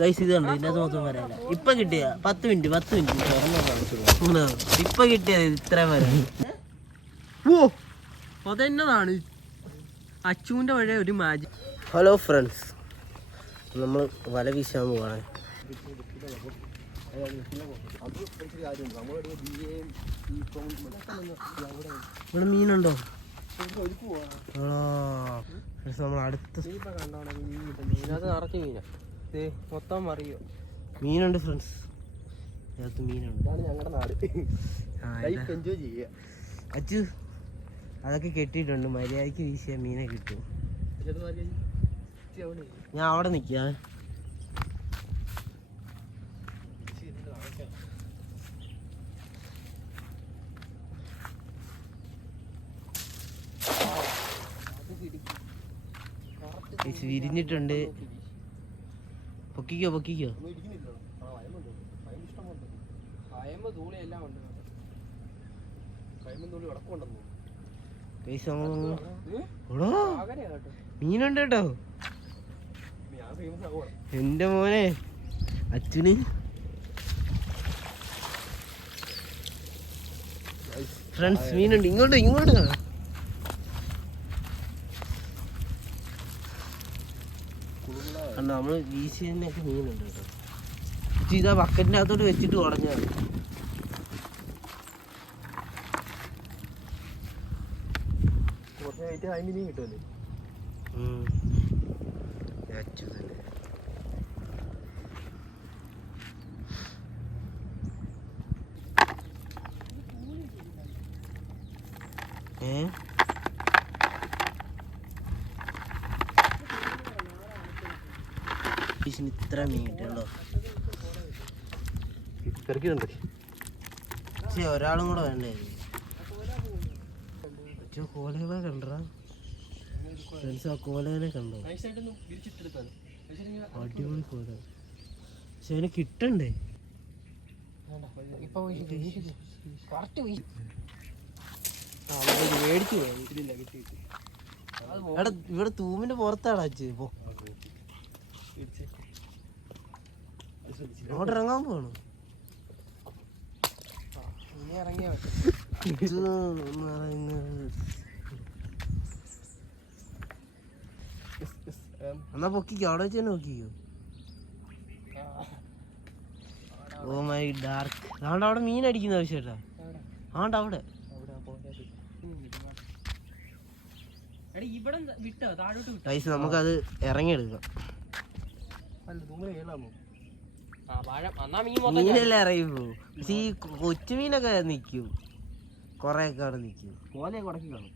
Guys ഇത് കണ്ടു? ഇതിനകത്ത് മൊത്തം വരാല്ല ഇപ്പൊ കിട്ടിയ. പത്ത് മിനിറ്റ് പത്ത് മിനിറ്റ്. ഇപ്പൊ കിട്ടിയത് ഇത്രയും വരാൻ ഓ അതെന്നതാണ്? അച്ചുവിന്റെ വഴി ഒരു മാജിക് ഹലോ ഫ്രണ്ട്സ് നമ്മൾ വല വീശാൻ പോവാണ്. ഇവിടെ മീനുണ്ടോ? ആ. നമ്മൾ അടുത്ത കണ്ടോടെ മീൻ കിട്ടുന്നു ഇതിനകത്ത് നിറച്ച് മീനാ. ദേ മൊത്തം മറിയോ മീനുണ്ട് ഫ്രണ്ട്സ് ഇതിനകത്ത് മീനുണ്ട്. ഇതാണ് ഞങ്ങളുടെ നാട്. ലൈഫ് എൻജോയ് ചെയ്യുക അച്ചു അതൊക്കെ കെട്ടിയിട്ടുണ്ട്. മര്യാദയ്ക്ക് വീശിയ മീനെ കിട്ടും. ഞാൻ അവിടെ നിൽക്കാം ഇത് വിരിഞ്ഞിട്ടുണ്ട്. ആകരെ കേട്ടോ. മീനുണ്ട് കേട്ടോ. എന്റെ മോനെ അച്ഛന്. ഫ്രണ്ട്സ് മീനുണ്ട്. ഇങ്ങോട്ട് ഇങ്ങോട്ട് കാണാം. കണ്ടോ? നമ്മൾ വീശിനൊക്കെ മീനുണ്ട് കേട്ടോ. ഇത് ബക്കറ്റിന്റെ അകത്തോട്ട് വെച്ചിട്ട് ഉടഞ്ഞാണ് കുറച്ച് കഴിഞ്ഞിട്ട് അതിന് മീൻ കിട്ടുമല്ലേ. അച്ചു തന്നെ ഏ ഫിഷിന് ഇത്ര മീൻ തിരക്കിലുണ്ട് പക്ഷേ ഒരാളും കൂടെ വേണ്ടേ? കോലകളെ കണ്ടറാ ഫ്രണ്ട്സ് ആ കോലേനെ കണ്ടോ? അടിപൊളി കോല പക്ഷെ അതിനെ കിട്ടണ്ടേ? ഇവിടെ തൂമിന്റെ മേടിച്ചു പോയി ഇതിലില്ല കിട്ടി കിട്ടി എടാ ഇവിടെ തൂമിന്റെ പുറത്താണ് അച്ഛ അങ്ങോട്ട് ഇറങ്ങാൻ പോണു. ഇത് എന്ന് പൊക്കിക്കോ? അവിടെ വെച്ച് തന്നെ പൊക്കിക്കോ? Oh my dark. അതുകൊണ്ട് അവിടെ മീൻ അടിക്കുന്ന ആവശ്യമില്ല. ആണ്ട് അവിടെ. വിട്ടോ താഴോട്ട് വിട്ടോ. നമുക്കത് ഇറങ്ങിയെടുക്കാം. മീനെല്ലാം അറിയൂ പോകും പക്ഷെ ഈ കൊച്ചുമീനൊക്കെ മീനൊക്കെ നിൽക്കും. കൊറേ ഒക്കെ അവിടെ നിൽക്കും. മോനെ കുടക്കി കാണും.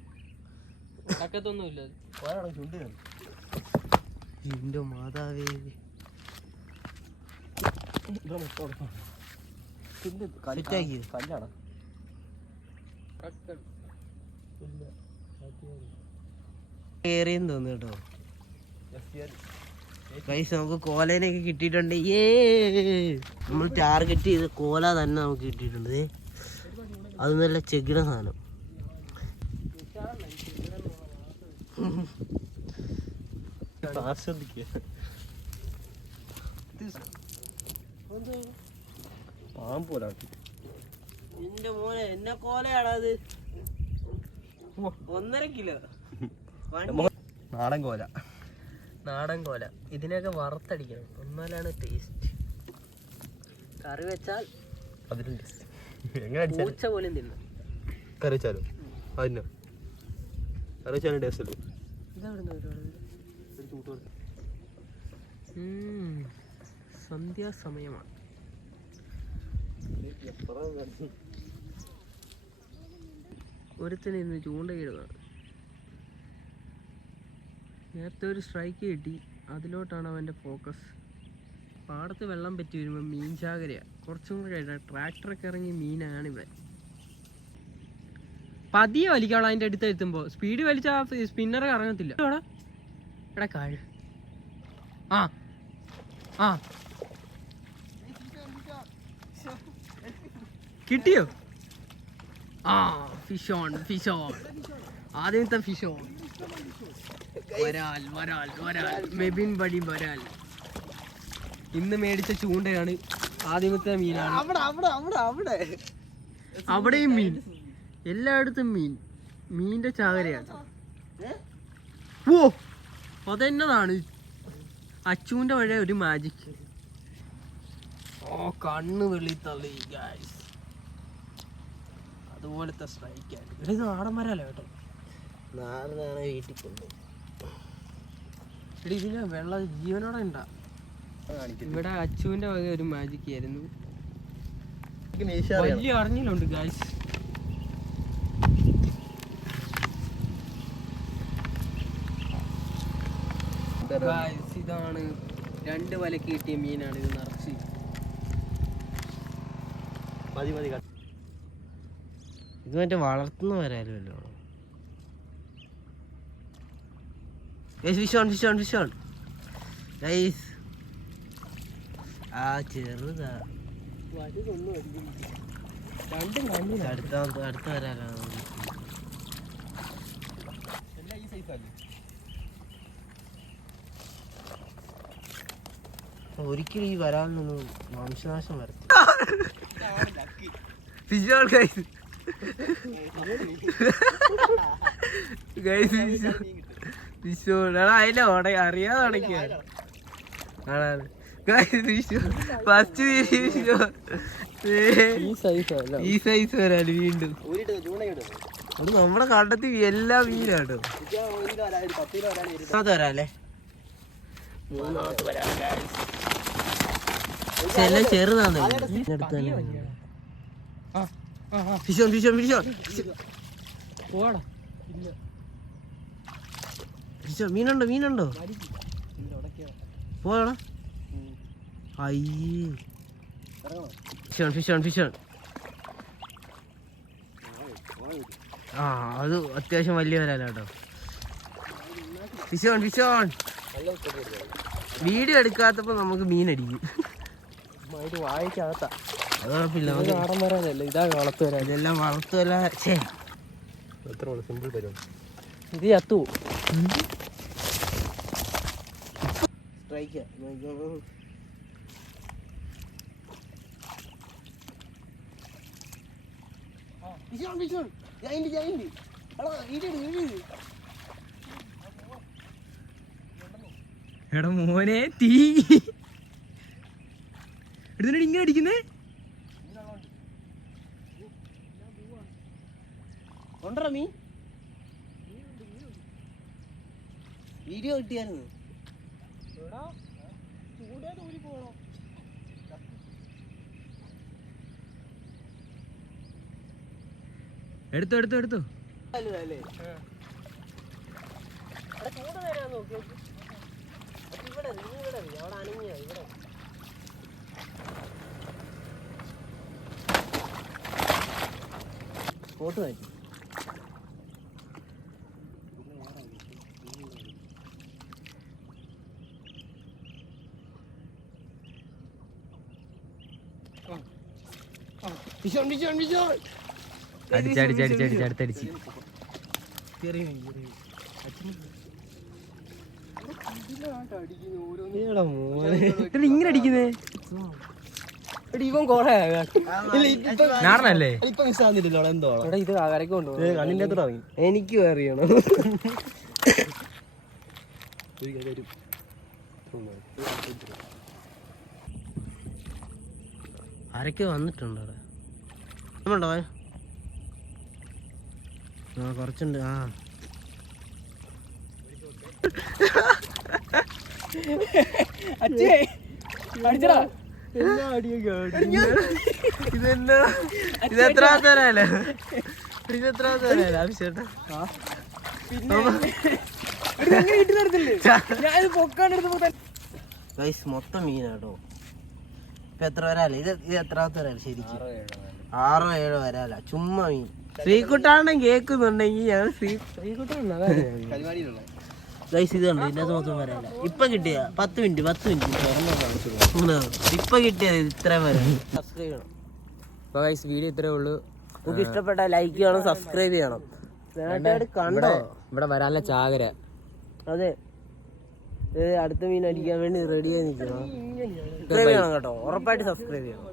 തക്കത്തൊന്നും ഇല്ല. ഓരാണ് ചുണ്ട് കാണും. എന്റെ മാതാവേ. കല്ലാണ്. കേറിയെന്ന് തോന്നുന്നു കേട്ടോ. പൈസ നമുക്ക് കോലേനെയൊക്കെ കിട്ടിയിട്ടുണ്ട്. ഏ നമ്മൾ ടാർഗറ്റ് ചെയ്ത കോല തന്നെ നമുക്ക് കിട്ടിയിട്ടുണ്ട്. അത് നല്ല ചെകിട സാധനം. എന്റെ മോനെ എന്നെ കോലയാടാ അത്. ഒന്നര കിലോ. നാടൻ കോല. നാടൻ കോല. ഇതിനെയൊക്കെ വറുത്തടിക്കണം. എന്നാലാണ് ടേസ്റ്റ് കറി വെച്ചാൽ പൂച്ച പോലും തിന്നും. കറി വെച്ചാലോ? അതിനോ കറി വെച്ചാലും ടേസ്റ്റ് അല്ലേ? സന്ധ്യാസമയമാണ്. ഒരുത്തന് ഇന്ന് ചൂണ്ടയിടുകയാണ് നേരത്തെ ഒരു സ്ട്രൈക്ക് കിട്ടി. അതിലോട്ടാണ് അവന്റെ ഫോക്കസ് പാടത്ത് വെള്ളം പറ്റി വരുമ്പോൾ മീൻ ചാകരയാണ് കുറച്ചും കൂടെ കഴിഞ്ഞാൽ ട്രാക്ടറൊക്കെ ഇറങ്ങി മീനാണ് ഇവിടെ പതിയെ വലിക്കാവുള്ള അതിന്റെ അടുത്ത് എത്തുമ്പോൾ സ്പീഡ് വലിച്ചാൽ സ്പിന്നർ ഇറങ്ങത്തില്ല. എടാ എടാ കാഴ്. ആ. ആ. കിട്ടിയോ? ആ ഫിഷോൺ ഫിഷോൺ ആദ്യത്തെ ഫിഷ് ഓൺ വരാൽ വരാൽ വരാൽ. മെബിൻ ബടി വരാൽ. ഇന്ന് മേടിച്ച ചൂണ്ടയാണ് ആദ്യമത്തെ മീനാണ്. അവിടെ അവിടെ അവിടെ അവിടെ. അവിടെയും മീൻ. എല്ലായിടത്തും മീൻ. മീന്റെ ചാകരയാണ്. ഓ അതെന്നതാണ്? അച്ചുവിന്റെ വഴി ഒരു മാജിക് ഓ കണ്ണ് വെള്ളി തള്ളി ഗായ്സ് അതുപോലത്തെ സ്ട്രൈക്കാണ് ഇവിടെ ഇത് നാടൻ മരമല്ല കേട്ടോ. നാളെ വീട്ടിൽ കൊണ്ടു വെള്ള ജീവനോടെ ഉണ്ടാ ഇവിടെ അച്ചുവിന്റെ വക ഒരു മാജിക് ആയിരുന്നു. വലിയ അറിഞ്ഞിലുണ്ട് ഗായ്സ് ഗായ്സ് ഇതാണ് രണ്ട് വല കിട്ടിയ മീനാണ് ഇത് നിറച്ച്. ഇത് മറ്റേ വളർത്തുന്ന വരാലുമല്ലോ fish on fish on fish on guys ആ ചെറുതാ. അടുത്ത അടുത്ത ഈ അല്ലേ ഒരിക്കലും ഈ വരാലിനൊന്നും വംശനാശം വരത്തി fish on guys guys fish അതിന്റെ ഓട അറിയാതെ ആണാണ് ഫസ്റ്റ് ഈ സൈസ് വീണ്ടും. നമ്മുടെ കണ്ടത്തി എല്ലാ മീനാട്ടോ വരാല്ലേ എല്ലാം ചെറുതാന്ന് ആ ആ ആ. ഫിഷോൺ ഫിഷോൺ ഫിഷോൺ പോടാ. മീനുണ്ടോ മീനുണ്ടോ? പോടാ അയ്യേ. ഫിഷോൺ ഫിഷോൺ ആ അത് അത്യാവശ്യം വലിയ വരാനാട്ടോ fish on fish on video എടുക്കാത്തപ്പോ നമുക്ക് മീൻ അടിക്കും. ഇത് വായിക്കാത്ത അത് കുഴപ്പമില്ല ഇത് നമുക്ക് നാടൻ വരാനല്ല ഇതാ വളർത്ത് വരാൻ. ഇതെല്ലാം ഉള്ളു എടാ സ്ട്രൈക്ക് എടാ മോനെ തീ. എടുത്തിട്ട് ഇങ്ങനെ അടിക്കുന്നേ? കൊണ്ടറ മീൻ വീഡിയോ കിട്ടിയായിരുന്നു എടുത്തു എടുത്തു എടുത്തു. ഫോട്ടോ മാറ്റി അവിടെ ഫിഷോൺ ഫിഷോൺ ഫോട്ടോ ചെറിയ മീൻ ഇങ്ങനെ അടിക്കുന്നേ? ഇവൻ കൊറേ നാടനല്ലേ? ഇപ്പൊ മിസ്സാകുന്നില്ലല്ലോ എന്തോ എടാ ഇത് കരക്ക് കൊണ്ടുപോകും കണ്ണിന്റെ അത്ര ഇറങ്ങി. എനിക്കും അറിയണം. ആരൊക്കെ വന്നിട്ടുണ്ട് അവിടെ. ഉണ്ടോ? ആ കുറച്ചുണ്ട്. ആ. അച്ഛേ അടിച്ചടാ. ഇതെന്നാ? ഇത് ഇത് ആവശ്യട്ടാ ഗൈസ് മൊത്തം മീനാട്ടോ. ഇപ്പൊ എത്ര വരാല ഇത് ഇത് എത്രാമത്തെ വരാല ശരിക്കും? ആറോ ഏഴോ വരാല ചുമ്മാ മീൻ. ശ്രീകുട്ടാണെന്ന് കേക്കുന്നുണ്ടെങ്കിൽ ഞാൻ ഗൈസ് ഇത് കണ്ടോ? ഇതിനകത്ത് മൊത്തം വരാല ഇപ്പൊ കിട്ടിയ? പത്ത് മിനിറ്റ് പത്ത് മിനിറ്റ്. ഇപ്പൊ കിട്ടിയത് ഇത്രയും വരാം സബ്സ്ക്രൈബ് ചെയ്യണം. ഗൈസ് വീഡിയോ ഇത്രേ ഉള്ളൂ. നമുക്ക് ഇഷ്ടപ്പെട്ട ലൈക്ക് ചെയ്യണം സബ്സ്ക്രൈബ് ചെയ്യണം. കണ്ടോ? ഇവിടെ വരാനുള്ള ചാകര. അതെ. അടുത്ത മീൻ അടിക്കാൻ വേണ്ടി റെഡി ആയി നിൽക്കണം സബ്സ്ക്രൈബ് ചെയ്യണം കേട്ടോ. ഉറപ്പായിട്ട് സബ്സ്ക്രൈബ് ചെയ്യണം.